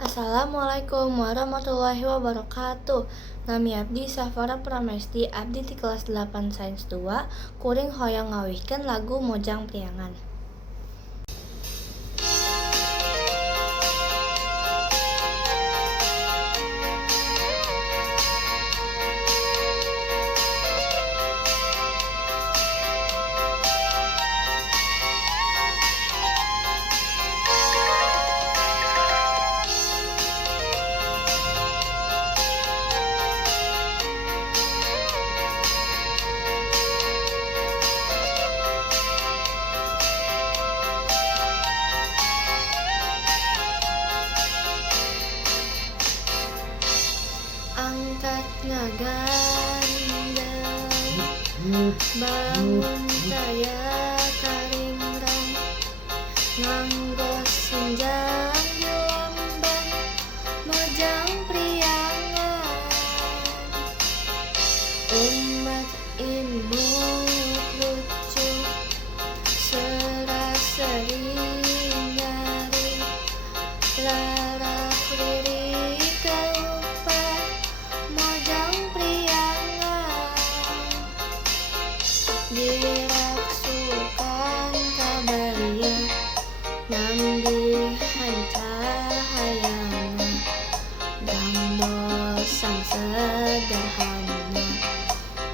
Assalamualaikum warahmatullahi wabarakatuh. Nami abdi Safara Pramesti, abdi di kelas 8 Sains 2, kuring hoyong ngawihkeun lagu Mojang Priangan. Angkat ngagandang, bangun daya karingrang, nganggo sinjang jombang, mojang priangan. Umat imut lucu, seraseri nyari, larak lirik kaupat, mojang priangan. Diraksukan kabaria, nambihan cahayana, damel sang sederhana,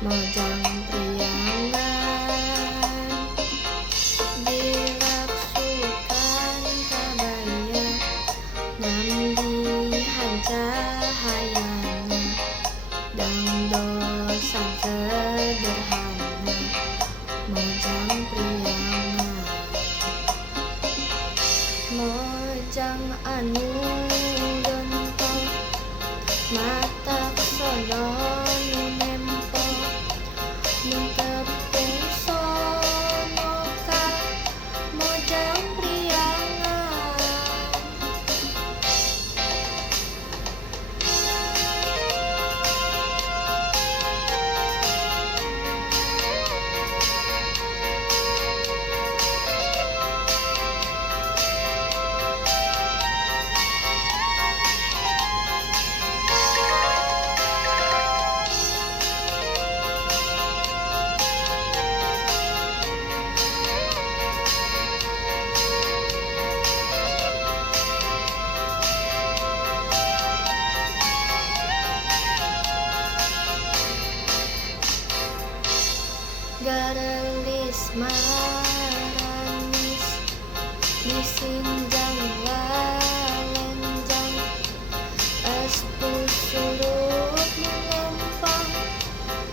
mojang priangan. Diraksukan kabaria, nambihan cahayana, damel sang sederhana, mojang priangan. Mojang anu gentong, matak sono nu nempo, mun tepung sonoka, mojang priangan. Garelis maranis, disinjang lalenjang, estu surut melempang,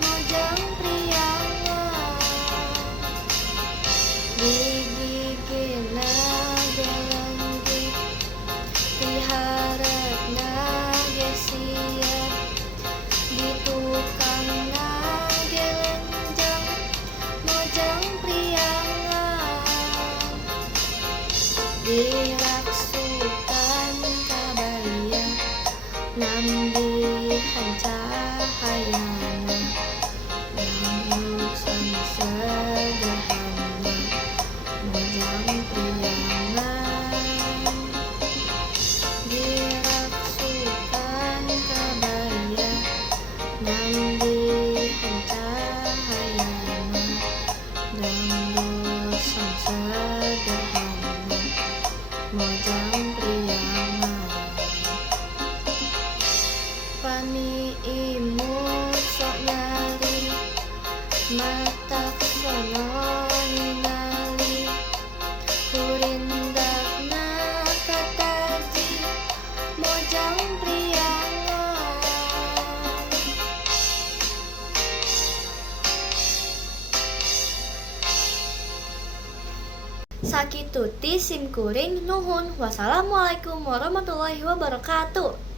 mojang priangan. Gigigina gelenggi, tiharetna gesia, di tukang ngagelenjang, mojang priangan. Diraksukan kabaria, nambihan cahayana, damel sang sederhana, mojang priangan. Diraksukan kabaria, nambihan cahayana, damel sang sederhana, mojang priangan. Pani imut sok nyari, matak sono ningali, kurindakna kataji, mojang priangan. Sakitu ti sim kuring nuhun. Wassalamualaikum warahmatullahi wabarakatuh.